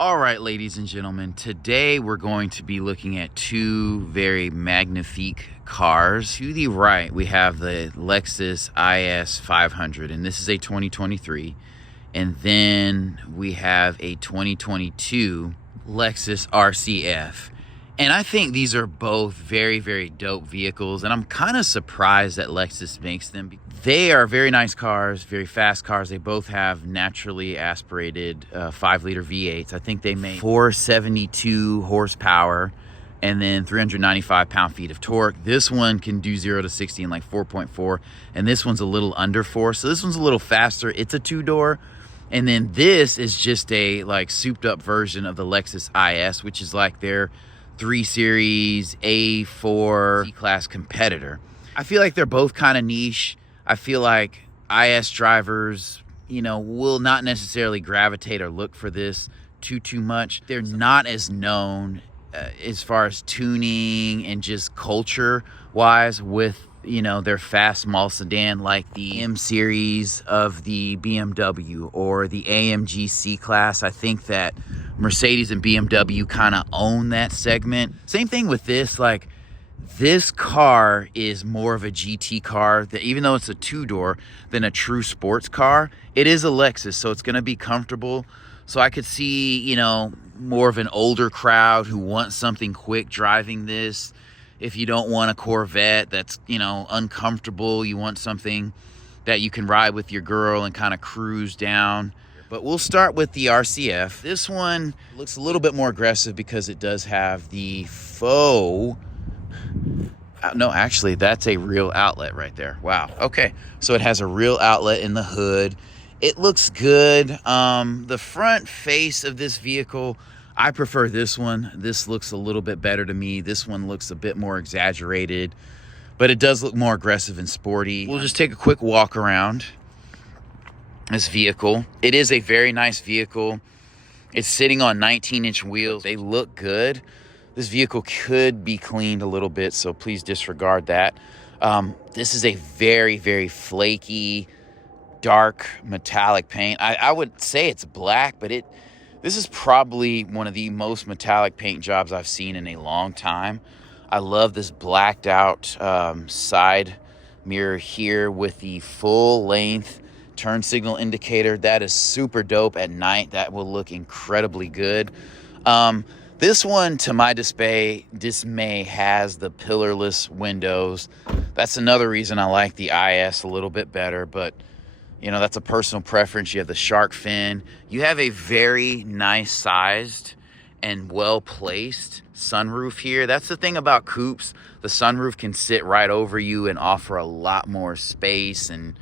All right, ladies and gentlemen, today we're going to be looking at two very magnifique cars. To the right, we have the Lexus IS 500, and this is a 2023. And then we have a 2022 Lexus RCF. And I think these are both very, very dope vehicles, and I'm kind of surprised that Lexus makes them. They are very nice cars, very fast cars. They both have naturally aspirated 5-liter V8s. I think they make 472 horsepower and then 395 pound-feet of torque. This one can do 0 to 60 in like 4.4, and this one's a little under 4. So this one's a little faster. It's a 2-door. And then this is just a like souped-up version of the Lexus IS, which is like their 3 Series A4 C-Class competitor. I feel like they're both kind of niche. I feel like IS drivers, will not necessarily gravitate or look for this too much. They're not as known as far as tuning and just culture-wise with, their fast small sedan like the M series of the BMW or the AMG C-Class. I think that Mercedes and BMW kind of own that segment. Same thing with this, like this car is more of a GT car, that even though it's a 2-door, than a true sports car. It is a Lexus, so it's gonna be comfortable. So I could see, more of an older crowd who wants something quick driving this. If you don't want a Corvette that's, uncomfortable, you want something that you can ride with your girl and kind of cruise down. But we'll start with the RCF. This one looks a little bit more aggressive because it does have the faux... No, actually, that's a real outlet right there. Wow. Okay. So it has a real outlet in the hood. It looks good. The front face of this vehicle, I prefer this one. This looks a little bit better to me. This one looks a bit more exaggerated, but it does look more aggressive and sporty. We'll just take a quick walk around this vehicle. It is a very nice vehicle. It's sitting on 19-inch wheels. They look good. This vehicle could be cleaned a little bit, so please disregard that. This is a very, very flaky, dark metallic paint. I would say it's black, but this is probably one of the most metallic paint jobs I've seen in a long time. I love this blacked out side mirror here with the full length turn signal indicator. That is super dope at night. That will look incredibly good. This one, to my dismay, has the pillarless windows. That's another reason I like the IS a little bit better, but that's a personal preference. You have the shark fin. You have a very nice sized and well-placed sunroof here. That's the thing about coupes. The sunroof can sit right over you and offer a lot more space and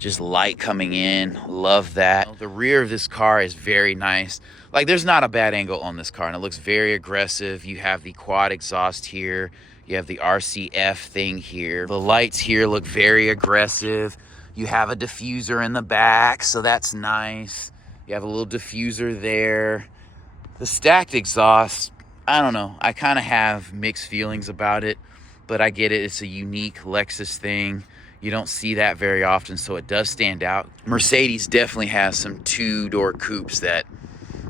just light coming in. Love that. The rear of this car is very nice. Like, there's not a bad angle on this car, and it looks very aggressive. You have the quad exhaust here. You have the RCF thing here. The lights here look very aggressive. You have a diffuser in the back, so that's nice. You have a little diffuser there. The stacked exhaust, I don't know. I kind of have mixed feelings about it, but I get it. It's a unique Lexus thing. You don't see that very often, so it does stand out. Mercedes definitely has some 2-door coupes that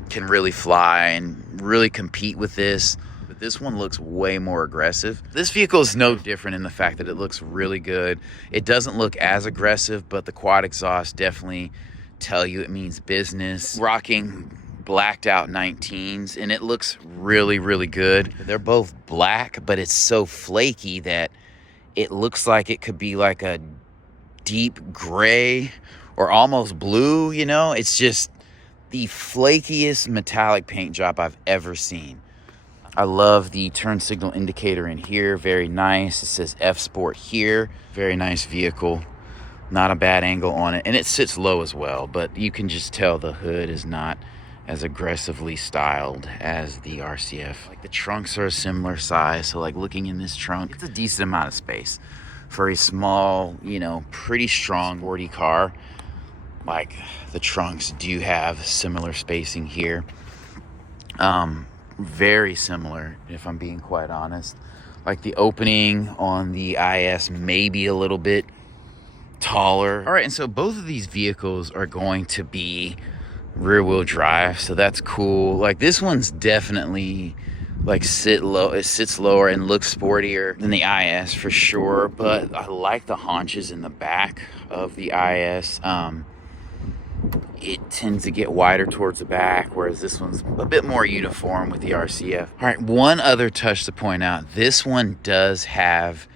can really fly and really compete with this. But this one looks way more aggressive. This vehicle is no different in the fact that it looks really good. It doesn't look as aggressive, but the quad exhaust definitely tell you it means business. Rocking blacked out 19s, and it looks really, really good. They're both black, but it's so flaky that it looks like it could be like a deep gray or almost blue, It's just the flakiest metallic paint job I've ever seen. I love the turn signal indicator in here. Very nice. It says F Sport here. Very nice vehicle. Not a bad angle on it. And it sits low as well, but you can just tell the hood is not as aggressively styled as the RCF. Like, the trunks are a similar size, so like looking in this trunk, it's a decent amount of space for a small, pretty strong, sporty car. Like, the trunks do have similar spacing here. Very similar, if I'm being quite honest. Like, the opening on the IS may be a little bit taller. All right, and so both of these vehicles are going to be rear wheel drive, so that's cool. Like this one's definitely like it sits lower and looks sportier than the IS for sure, but I like the haunches in the back of the IS. It tends to get wider towards the back, whereas this one's a bit more uniform with the RCF. All right, one other touch to point out, this one does have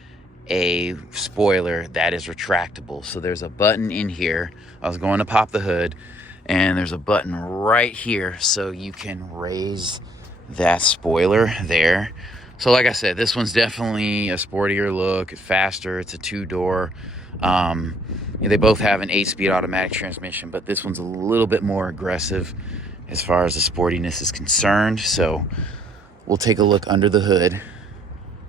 a spoiler that is retractable. So there's a button in here. I was going to pop the hood, and there's a button right here so you can raise that spoiler there. So like I said, this one's definitely a sportier look. It's faster. It's a two-door. They both have an 8-speed automatic transmission, but this one's a little bit more aggressive as far as the sportiness is concerned. So we'll take a look under the hood.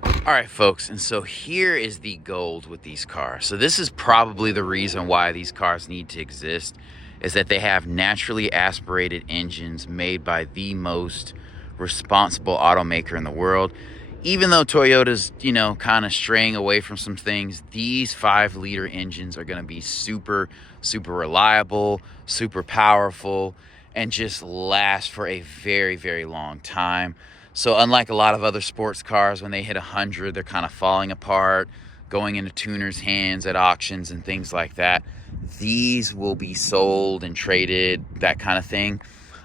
All right, folks, and so here is the gold with these cars. So this is probably the reason why these cars need to exist, is that they have naturally aspirated engines made by the most responsible automaker in the world. Even though Toyota's, kind of straying away from some things, these 5-liter engines are going to be super, super reliable, super powerful, and just last for a very, very long time. So unlike a lot of other sports cars, when they hit 100, they're kind of falling apart, going into tuners' hands at auctions and things like that. These will be sold and traded, that kind of thing.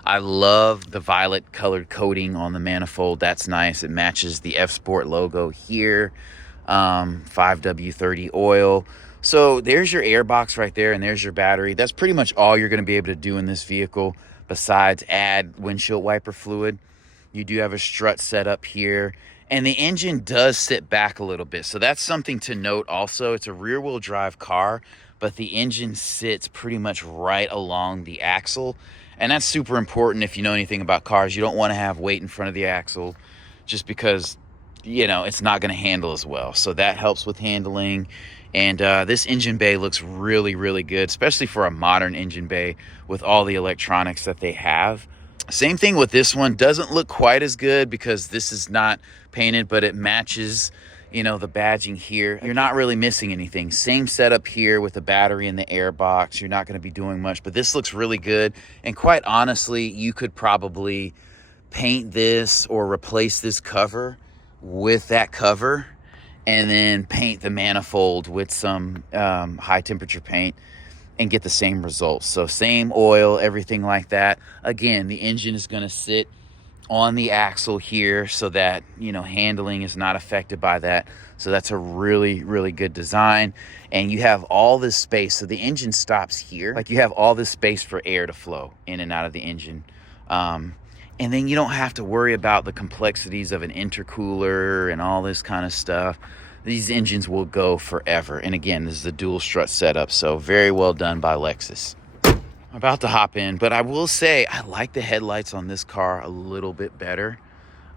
I love the violet colored coating on the manifold. That's nice. It matches the F Sport logo here. 5W30 oil. So there's your air box right there, and there's your battery. That's pretty much all you're going to be able to do in this vehicle besides add windshield wiper fluid. You do have a strut set up here, and the engine does sit back a little bit. So that's something to note also. It's a rear-wheel drive car, but the engine sits pretty much right along the axle. And that's super important if you know anything about cars. You don't want to have weight in front of the axle just because, it's not going to handle as well. So that helps with handling. And this engine bay looks really, really good, especially for a modern engine bay with all the electronics that they have. Same thing with this one. Doesn't look quite as good because this is not painted, but it matches, the badging here. You're not really missing anything. Same setup here with the battery and the air box. You're not going to be doing much, but this looks really good. And quite honestly, you could probably paint this or replace this cover with that cover and then paint the manifold with some high temperature paint and get the same results. So same oil, everything like that. Again, the engine is going to sit on the axle here so that, handling is not affected by that. So that's a really, really good design. And you have all this space. So the engine stops here. Like you have all this space for air to flow in and out of the engine. And then you don't have to worry about the complexities of an intercooler and all this kind of stuff. These engines will go forever. And again, this is a dual strut setup, so very well done by Lexus. I'm about to hop in, but I will say I like the headlights on this car a little bit better.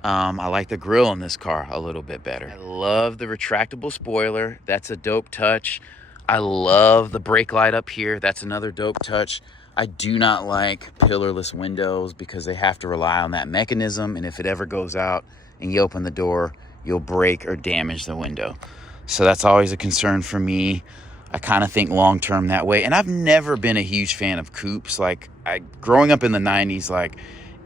I like the grille on this car a little bit better. I love the retractable spoiler. That's a dope touch. I love the brake light up here. That's another dope touch. I do not like pillarless windows because they have to rely on that mechanism, and if it ever goes out and you open the door, you'll break or damage the window. So that's always a concern for me. I kind of think long-term that way. And I've never been a huge fan of coupes. Growing up in the 90s,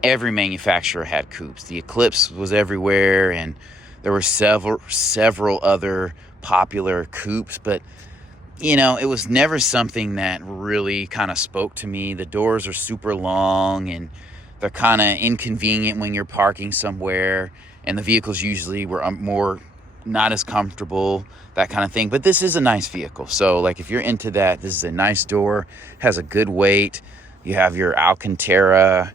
every manufacturer had coupes. The Eclipse was everywhere, and there were several other popular coupes, but it was never something that really kind of spoke to me. The doors are super long, and they're kind of inconvenient when you're parking somewhere, and the vehicles usually were more not as comfortable, that kind of thing. But this is a nice vehicle. So if you're into that, this is a nice door, has a good weight. You have your Alcantara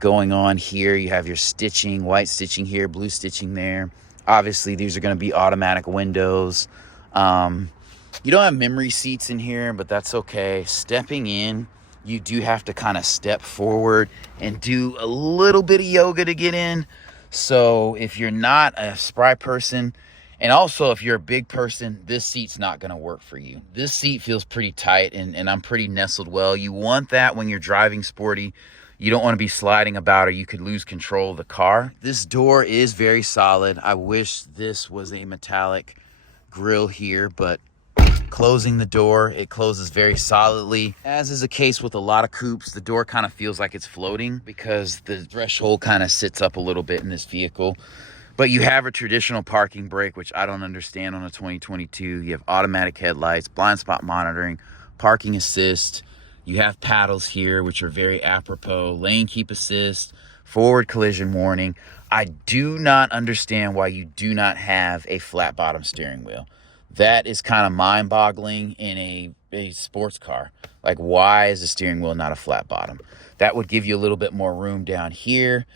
going on here. You have your stitching, white stitching here, blue stitching there. Obviously, these are going to be automatic windows. You don't have memory seats in here, but that's okay. Stepping in, you do have to kind of step forward and do a little bit of yoga to get in. So if you're not a spry person, and also if you're a big person, this seat's not going to work for you. This seat feels pretty tight, and I'm pretty nestled well. You want that when you're driving sporty. You don't want to be sliding about, or you could lose control of the car. This door is very solid. I wish this was a metallic grille here, but Closing the door, it closes very solidly. As is the case with a lot of coupes, the door kind of feels like it's floating because the threshold kind of sits up a little bit in this vehicle. But you have a traditional parking brake, which I don't understand on a 2022. You have automatic headlights, blind spot monitoring, parking assist. You have paddles here, which are very apropos. Lane keep assist, forward collision warning. I do not understand why you do not have a flat bottom steering wheel. That is kind of mind-boggling in a sports car. Like, why is the steering wheel not a flat bottom? That would give you a little bit more room down here.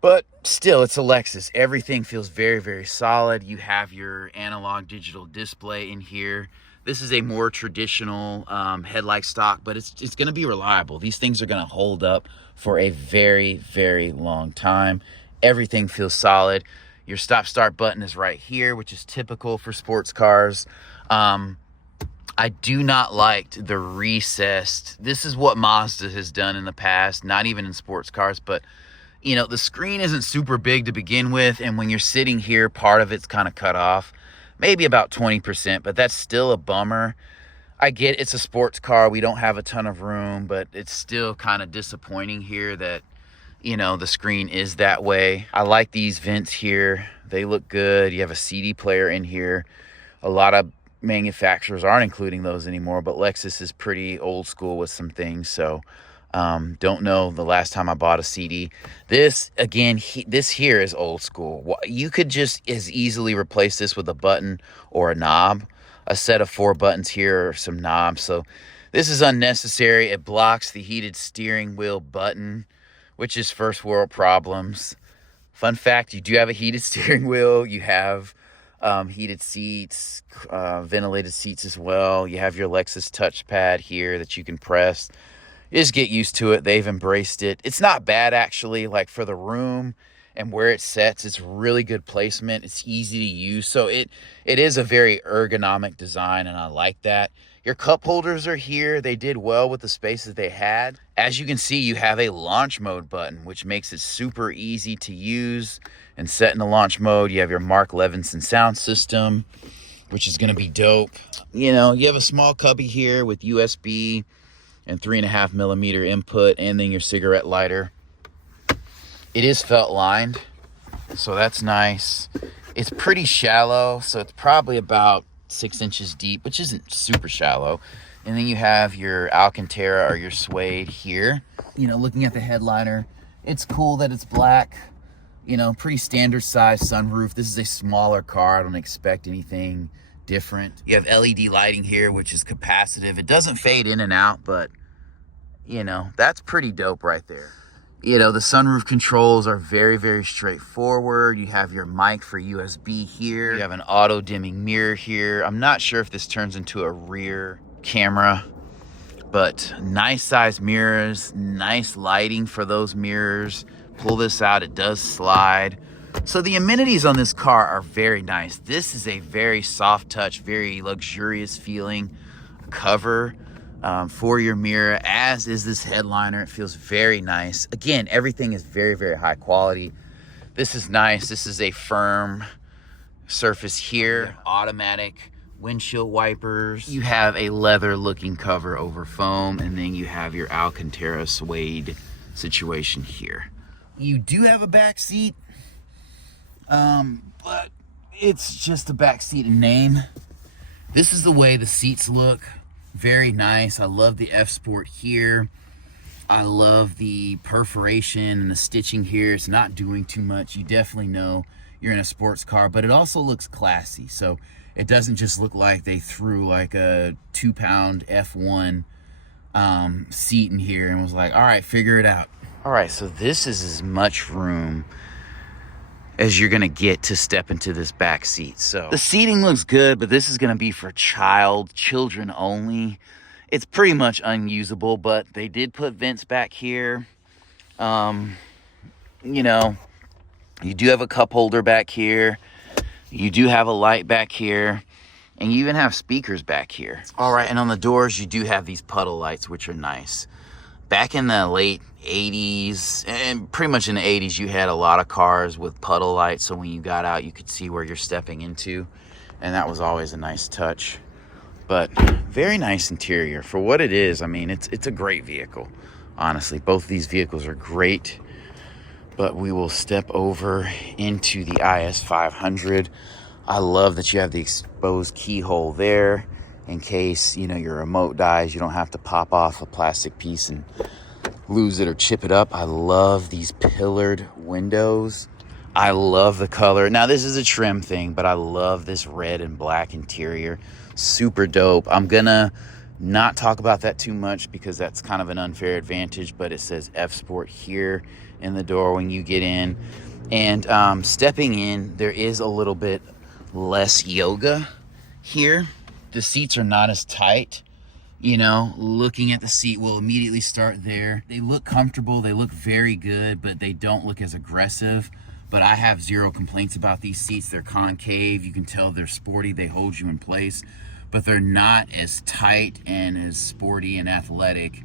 But still, it's a Lexus. Everything feels very, very solid. You have your analog digital display in here. This is a more traditional headlight stock, but it's going to be reliable. These things are going to hold up for a very, very long time. Everything feels solid. Your stop-start button is right here, which is typical for sports cars. I do not like the recessed. This is what Mazda has done in the past, not even in sports cars, but you know, the screen isn't super big to begin with, and when you're sitting here, part of it's kind of cut off, maybe about 20%, but that's still a bummer. I get it's a sports car, we don't have a ton of room, but it's still kind of disappointing here that, you know, the screen is that way. I like these vents here. They look good. You have a CD player in here. A lot of manufacturers aren't including those anymore, but Lexus is pretty old school with some things, so don't know the last time I bought a CD. This, again, this here is old school. You could just as easily replace this with a button or a knob. A set of 4 buttons here or some knobs. So this is unnecessary. It blocks the heated steering wheel button, which is first world problems. Fun fact, you do have a heated steering wheel. You have heated seats, ventilated seats as well. You have your Lexus touchpad here that you can press. You just get used to it. They've embraced it. It's not bad, actually. Like, for the room and where it sets, it's really good placement. It's easy to use. So it is a very ergonomic design, and I like that. Your cup holders are here. They did well with the spaces they had. As you can see, you have a launch mode button, which makes it super easy to use and set in the launch mode. You have your Mark Levinson sound system, which is going to be dope. You know, you have a small cubby here with USB and 3.5mm input, and then your cigarette lighter. It is felt lined, so that's nice. It's pretty shallow, so it's probably about 6 inches deep, which isn't super shallow. And then you have your Alcantara or your suede here. You know, looking at the headliner, it's cool that it's black. You know, pretty standard size sunroof. This is a smaller car. I don't expect anything different. You have LED lighting here, which is capacitive. It doesn't fade in and out, but you know, that's pretty dope right there. You know, the sunroof controls are very, very straightforward. You have your mic for USB here. You have an auto dimming mirror here. I'm not sure if this turns into a rear camera, but nice size mirrors, nice lighting for those mirrors. Pull this out, it does slide. So the amenities on this car are very nice. This is a very soft touch, very luxurious feeling cover for your mirror, as is this headliner. It feels very nice. Again, everything is very, very high quality. This is nice. This is a firm surface here. Automatic windshield wipers. You have a leather looking cover over foam, and then you have your Alcantara suede situation here. You do have a back seat, but it's just a back seat in name. This is the way the seats look. Very nice. I love the F Sport here. I love the perforation and the stitching here. It's not doing too much. You definitely know you're in a sports car, but it also looks classy. So it doesn't just look like they threw like a 2-pound F1 seat in here and was like, all right, figure it out. All right, so this is as much room as you're gonna get to step into this back seat. So the seating looks good, but this is gonna be for children only. It's pretty much unusable, but they did put vents back here. You know, you do have a cup holder back here. You do have a light back here, and you even have speakers back here. All right, and on the doors, you do have these puddle lights, which are nice. Back in the late 80s, and pretty much in the 80s, you had a lot of cars with puddle lights, so when you got out, you could see where you're stepping into, and that was always a nice touch. But very nice interior for what it is. I mean, it's a great vehicle. Honestly, both of these vehicles are great. But we will step over into the IS 500. I love that you have the exposed keyhole there in case, you know, your remote dies. You don't have to pop off a plastic piece and lose it or chip it up. I love these pillared windows. I love the color. Now, this is a trim thing, but I love this red and black interior. Super dope. I'm gonna not talk about that too much because that's kind of an unfair advantage, but it says F Sport here in the door when you get in. And stepping in, there is a little bit less yoga here. The seats are not as tight. You know, looking at the seat, we'll immediately start there. They look comfortable, they look very good, but they don't look as aggressive. But I have zero complaints about these seats. They're concave, you can tell they're sporty, they hold you in place, but they're not as tight and as sporty and athletic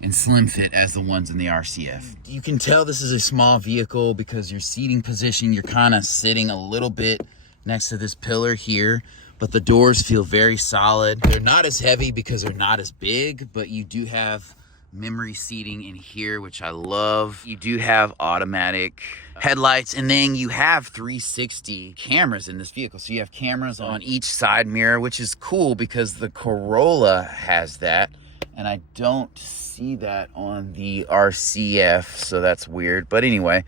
and slim fit as the ones in the RCF. You can tell this is a small vehicle because your seating position, you're kind of sitting a little bit next to this pillar here, but the doors feel very solid. They're not as heavy because they're not as big, but you do have memory seating in here, which I love. You do have automatic headlights, and then you have 360 cameras in this vehicle. So you have cameras on each side mirror, which is cool because the Corolla has that, and I don't see that on the RCF, so that's weird. But anyway,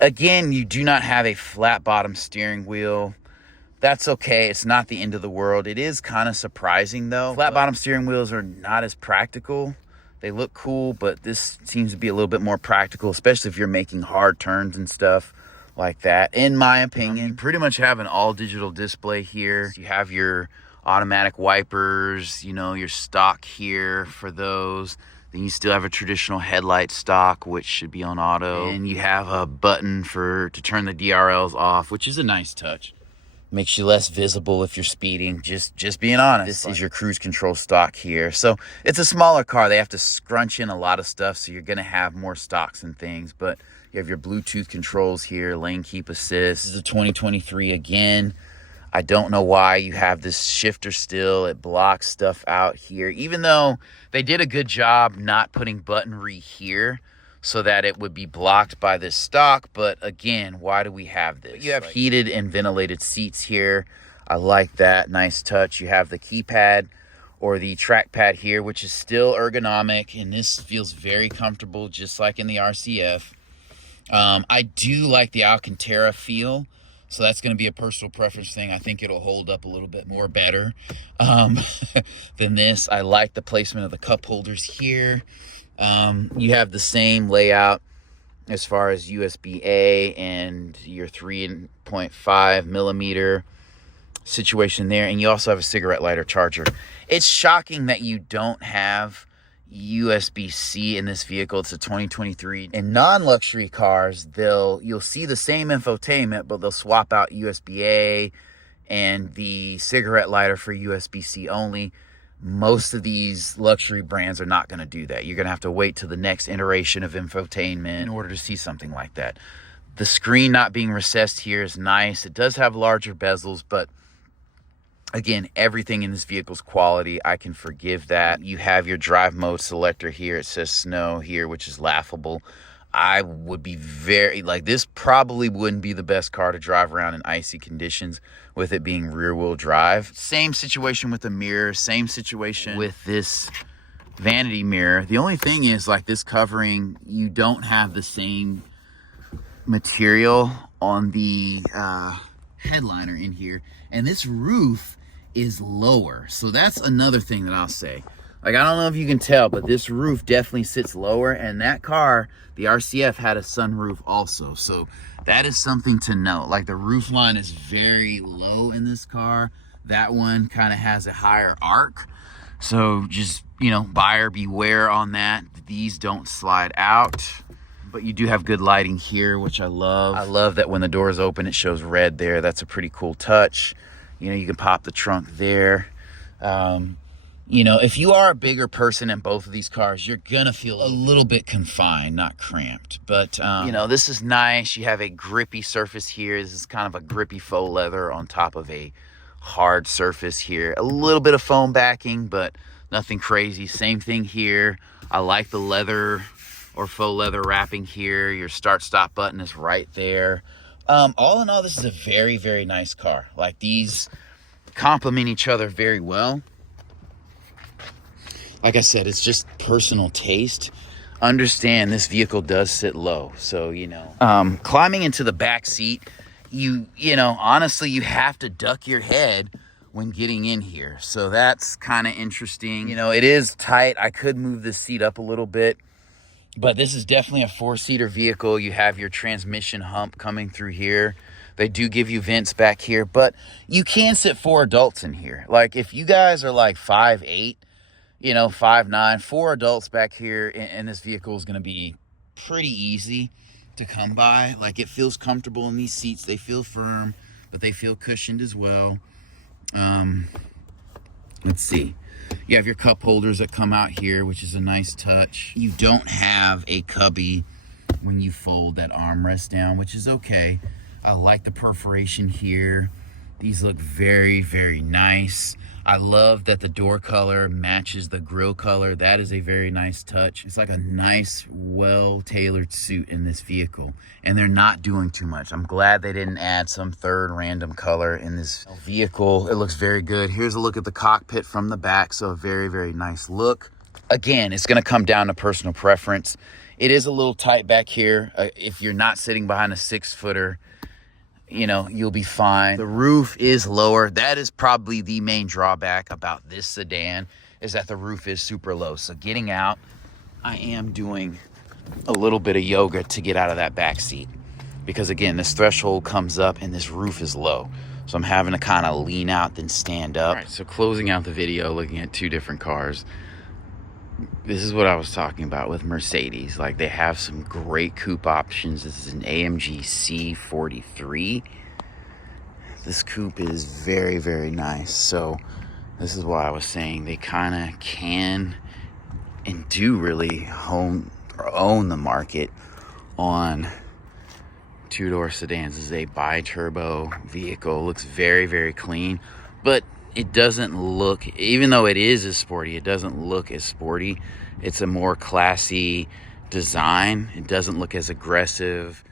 again, you do not have a flat bottom steering wheel. That's okay. It's not the end of the world. It is kind of surprising though. Flat bottom steering wheels are not as practical. They look cool, but this seems to be a little bit more practical, especially if you're making hard turns and stuff like that. In my opinion, you pretty much have an all digital display here. You have your automatic wipers, you know, your stock here for those. Then you still have a traditional headlight stock, which should be on auto. And you have a button to turn the DRLs off, which is a nice touch. Makes you less visible if you're speeding, just being honest. This is your cruise control stock here. So it's a smaller car. They have to scrunch in a lot of stuff, so you're gonna have more stocks and things, but you have your Bluetooth controls here, lane keep assist. This is a 2023 again. I don't know why you have this shifter still. It blocks stuff out here, even though they did a good job not putting buttonry here so that it would be blocked by this stock. But again, why do we have this? You have heated and ventilated seats here. I like that. Nice touch. You have the keypad or the trackpad here, which is still ergonomic, and this feels very comfortable, just like in the RCF. I do like the Alcantara feel, so that's going to be a personal preference thing. I think it'll hold up a little bit more better than this. I like the placement of the cup holders here. You have the same layout as far as USB-A and your 3.5 millimeter situation there. And you also have a cigarette lighter charger. It's shocking that you don't have USB-C in this vehicle. It's a 2023. In non-luxury cars, you'll see the same infotainment, but they'll swap out USB-A and the cigarette lighter for USB-C only. Most of these luxury brands are not going to do that. You're going to have to wait till the next iteration of infotainment in order to see something like that. The screen not being recessed here is nice. It does have larger bezels, but again, everything in this vehicle's quality. I can forgive that. You have your drive mode selector here. It says snow here, which is laughable. I would be this probably wouldn't be the best car to drive around in icy conditions with it being rear wheel drive. Same situation with the mirror, same situation with this vanity mirror. The only thing is, like, this covering, you don't have the same material on the headliner in here, and this roof is lower. So that's another thing that I'll say. Like, I don't know if you can tell, but this roof definitely sits lower, and that car, the RCF, had a sunroof also. So that is something to note. Like, the roof line is very low in this car. That one kind of has a higher arc. So just, you know, buyer beware on that. These don't slide out, but you do have good lighting here, which I love. I love that when the doors open, it shows red there. That's a pretty cool touch. You know, you can pop the trunk there. You know, if you are a bigger person in both of these cars, you're gonna feel a little bit confined, not cramped. But, you know, this is nice. You have a grippy surface here. This is kind of a grippy faux leather on top of a hard surface here. A little bit of foam backing, but nothing crazy. Same thing here. I like the leather or faux leather wrapping here. Your start-stop button is right there. All in all, this is a very, very nice car. Like, these complement each other very well. Like I said, it's just personal taste. Understand this vehicle does sit low, so you know, climbing into the back seat, you know, honestly, you have to duck your head when getting in here, so that's kind of interesting. You know, it is tight. I could move this seat up a little bit, but this is definitely a 4-seater vehicle. You have your transmission hump coming through here. They do give you vents back here, but you can sit 4 adults in here. Like, if you guys are like 5'8", you know, 5'9", 4 adults back here, and this vehicle is going to be pretty easy to come by. Like, it feels comfortable in these seats. They feel firm, but they feel cushioned as well. Let's see. You have your cup holders that come out here, which is a nice touch. You don't have a cubby when you fold that armrest down, which is okay. I like the perforation here. These look very, very nice. I love that the door color matches the grille color. That is a very nice touch. It's like a nice, well-tailored suit in this vehicle. And they're not doing too much. I'm glad they didn't add some third random color in this vehicle. It looks very good. Here's a look at the cockpit from the back. So a very, very nice look. Again, it's going to come down to personal preference. It is a little tight back here. If you're not sitting behind a 6-footer, you know, you'll be fine. The roof is lower. That is probably the main drawback about this sedan, is that the roof is super low. So getting out, I am doing a little bit of yoga to get out of that back seat, because again, this threshold comes up and this roof is low. So I'm having to kind of lean out then stand up. All right, so closing out the video, looking at 2 different cars. This is what I was talking about with Mercedes. Like, they have some great coupe options. This is an AMG C43. This coupe is very, very nice. So this is why I was saying they kind of can and do really own the market on 2-door sedans. This is a bi-turbo vehicle. Looks very, very clean, but it doesn't look, even though it is as sporty, it doesn't look as sporty. It's a more classy design. It doesn't look as aggressive.